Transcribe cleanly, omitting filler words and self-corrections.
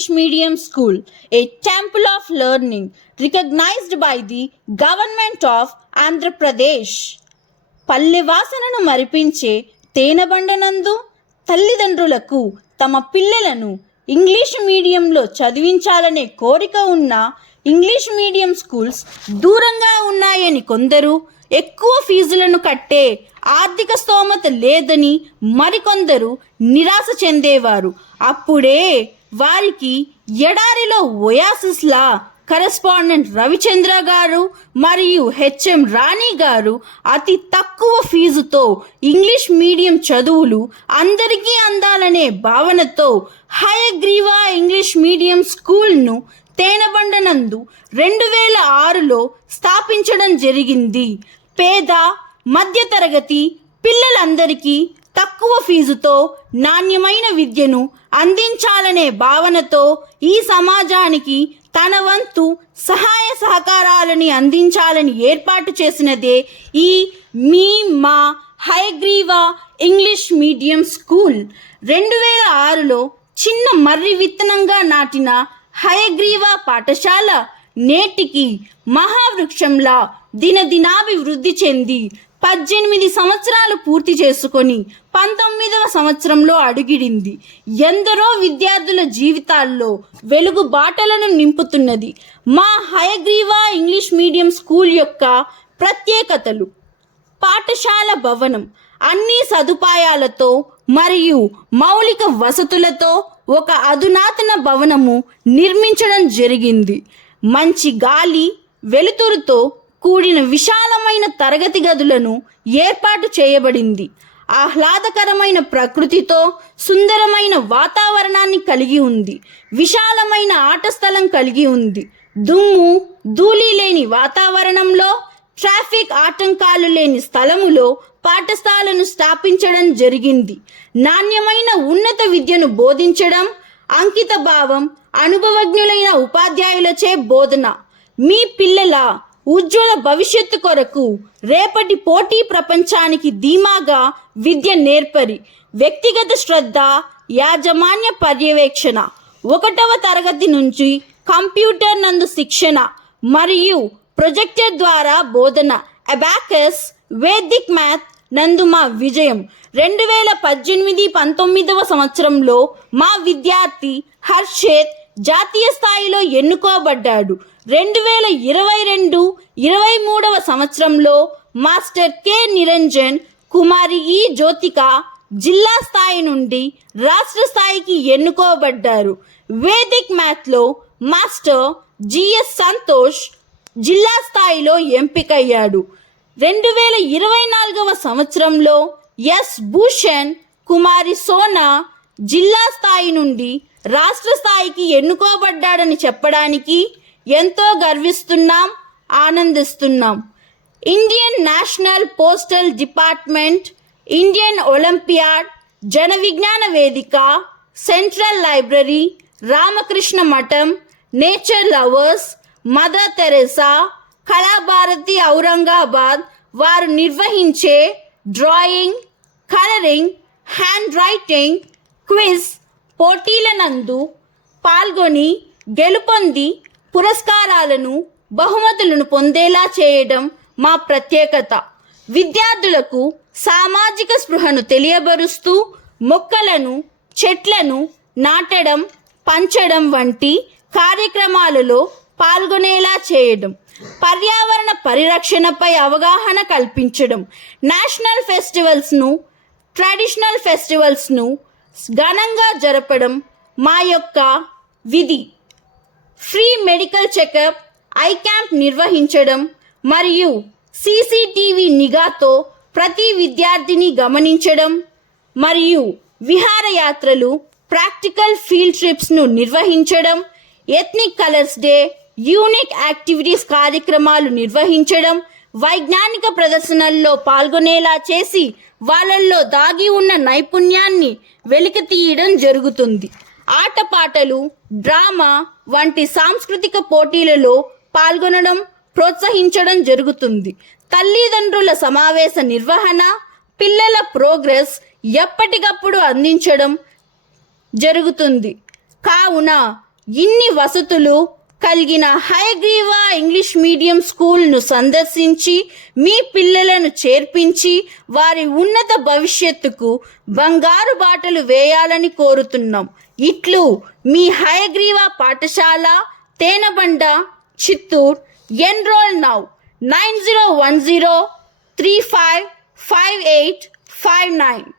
English Medium School, a temple of learning recognized by the government of Andhra Pradesh. పల్లె వాసనను మరిపించే తేనెబండనందు తల్లిదండ్రులకు తమ పిల్లలను ఇంగ్లీష్ మీడియంలో చదివించాలనే కోరిక ఉన్న ఇంగ్లీష్ మీడియం స్కూల్స్ దూరంగా ఉన్నాయని కొందరు, ఎక్కువ ఫీజులను కట్టే ఆర్థిక స్తోమత లేదని మరికొందరు నిరాశ చెందేవారు. అప్పుడే వారికి ఎడారిలో ఒయాసిస్లా కరెస్పాండెంట్ రవిచంద్ర గారు మరియు హెచ్ఎం రాణి గారు అతి తక్కువ ఫీజుతో ఇంగ్లీష్ మీడియం చదువులు అందరికీ అందాలనే భావనతో హయగ్రీవా ఇంగ్లీష్ మీడియం స్కూల్ను తేనెబండనందు 2006లో స్థాపించడం జరిగింది. పేద మధ్యతరగతి పిల్లలందరికీ తక్కువ ఫీజుతో నాణ్యమైన విద్యను అందించాలనే భావనతో ఈ సమాజానికి తన వంతు సహాయ సహకారాలని అందించాలని ఏర్పాటు చేసినదే ఈ మా హయగ్రీవా ఇంగ్లీష్ మీడియం స్కూల్. 2006లో చిన్న మర్రి విత్తనంగా నాటిన హయగ్రీవా పాఠశాల నేటికి మహావృక్షంలా దినదినాభివృద్ధి చెంది 18 సంవత్సరాలు పూర్తి చేసుకొని 19వ సంవత్సరంలో అడుగిడింది. ఎందరో విద్యార్థుల జీవితాల్లో వెలుగు బాటలను నింపుతున్నది. మా హయగ్రీవా ఇంగ్లీష్ మీడియం స్కూల్ యొక్క ప్రత్యేకతలు: పాఠశాల భవనం అన్ని సదుపాయాలతో మరియు మౌలిక వసతులతో ఒక అధునాతన భవనము నిర్మించడం జరిగింది. మంచి గాలి, వెలుతురుతో కూడిన విశాలమైన తరగతి గదులను ఏర్పాటు చేయబడింది. ఆహ్లాదకరమైన ప్రకృతితో సుందరమైన వాతావరణాన్ని కలిగి ఉంది. విశాలమైన ఆట స్థలం కలిగి ఉంది. దుమ్ము ధూళి లేని వాతావరణంలో, ట్రాఫిక్ ఆటంకాలు లేని స్థలములో పాఠశాలను స్థాపించడం జరిగింది. నాణ్యమైన ఉన్నత విద్యను బోధించడం, అంకిత భావం, అనుభవజ్ఞులైన ఉపాధ్యాయులచే బోధన. మీ పిల్లల ఉజ్వల భవిష్యత్తు కొరకు రేపటి పోటీ ప్రపంచానికి ధీమాగా విద్య నేర్పరి. వ్యక్తిగత శ్రద్ధ, యాజమాన్య పర్యవేక్షణ, 1వ తరగతి నుంచి కంప్యూటర్ నందు శిక్షణ మరియు ప్రొజెక్టర్ ద్వారా బోధన. అబాకస్, వేదిక్ మ్యాథ్ నందు మా విజయం. 2018-19వ సంవత్సరంలో మా విద్యార్థి హర్షేత్ జాతీయ స్థాయిలో ఎన్నుకోబడ్డాడు. 2022-23వ సంవత్సరంలో మాస్టర్ కె నిరంజన్, కుమారి ఈ జ్యోతిక జిల్లా స్థాయి నుండి రాష్ట్ర స్థాయికి ఎన్నుకోబడ్డారు. వేదిక్ మ్యాథ్లో మాస్టర్ జిఎస్ సంతోష్ జిల్లా స్థాయిలో ఎంపికయ్యాడు. 2024వ సంవత్సరంలో ఎస్ భూషణ్, కుమారి సోనా జిల్లా స్థాయి నుండి రాష్ట్ర స్థాయికి ఎన్నుకోబడ్డాడని చెప్పడానికి ఎంతో గర్విస్తున్నాం, ఆనందిస్తున్నాం. Indian national postal department, Indian olympiad, Jana Vignana వేదిక, సెంట్రల్ లైబ్రరీ, రామకృష్ణ మఠం, nature lovers, mother Teresa, Kalabharathi Aurangabad వారు నిర్వహించే drawing, colouring, hand writing, quiz పోటీల నందు పాల్గొని గెలుపొంది పురస్కారాలను, బహుమతులను పొందేలా చేయడం మా ప్రత్యేకత. విద్యార్థులకు సామాజిక స్పృహను తెలియబరుస్తూ మొక్కలను, చెట్లను నాటడం, పంచడం వంటి కార్యక్రమాలలో పాల్గొనేలా చేయడం, పర్యావరణ పరిరక్షణపై అవగాహన కల్పించడం, నేషనల్ ఫెస్టివల్స్ను, ట్రెడిషనల్ ఫెస్టివల్స్ను ఘనంగా జరపడం మా యొక్క విధి. Free medical checkup, I camp నిర్వహించడం మరియు సీసీటీవీ నిఘాతో ప్రతి విద్యార్థిని గమనించడం మరియు విహారయాత్రలు, ప్రాక్టికల్ ఫీల్డ్ ట్రిప్స్ను నిర్వహించడం, ethnic colours day, unique activities కార్యక్రమాలు నిర్వహించడం, వైజ్ఞానిక ప్రదర్శనల్లో పాల్గొనేలా చేసి వాళ్ళల్లో దాగి ఉన్న నైపుణ్యాన్ని వెలికి తీయడం జరుగుతుంది. ఆటపాటలు, డ్రామా వంటి సాంస్కృతిక పోటీలలో పాల్గొనడం, ప్రోత్సహించడం జరుగుతుంది. తల్లిదండ్రుల సమావేశ నిర్వహణ, పిల్లల ప్రోగ్రెస్ ఎప్పటికప్పుడు అందించడం జరుగుతుంది. కావున ఇన్ని వసతులు కలిగిన హయగ్రీవ ఇంగ్లీష్ మీడియం స్కూల్ను సందర్శించి మీ పిల్లలను చేర్పించి వారి ఉన్నత భవిష్యత్తుకు బంగారు బాటలు వేయాలని కోరుతున్నాం. ఇట్లు మీ హయగ్రీవ పాఠశాల, తేనబండ, చిత్తూరు. Enrol now 9010355859.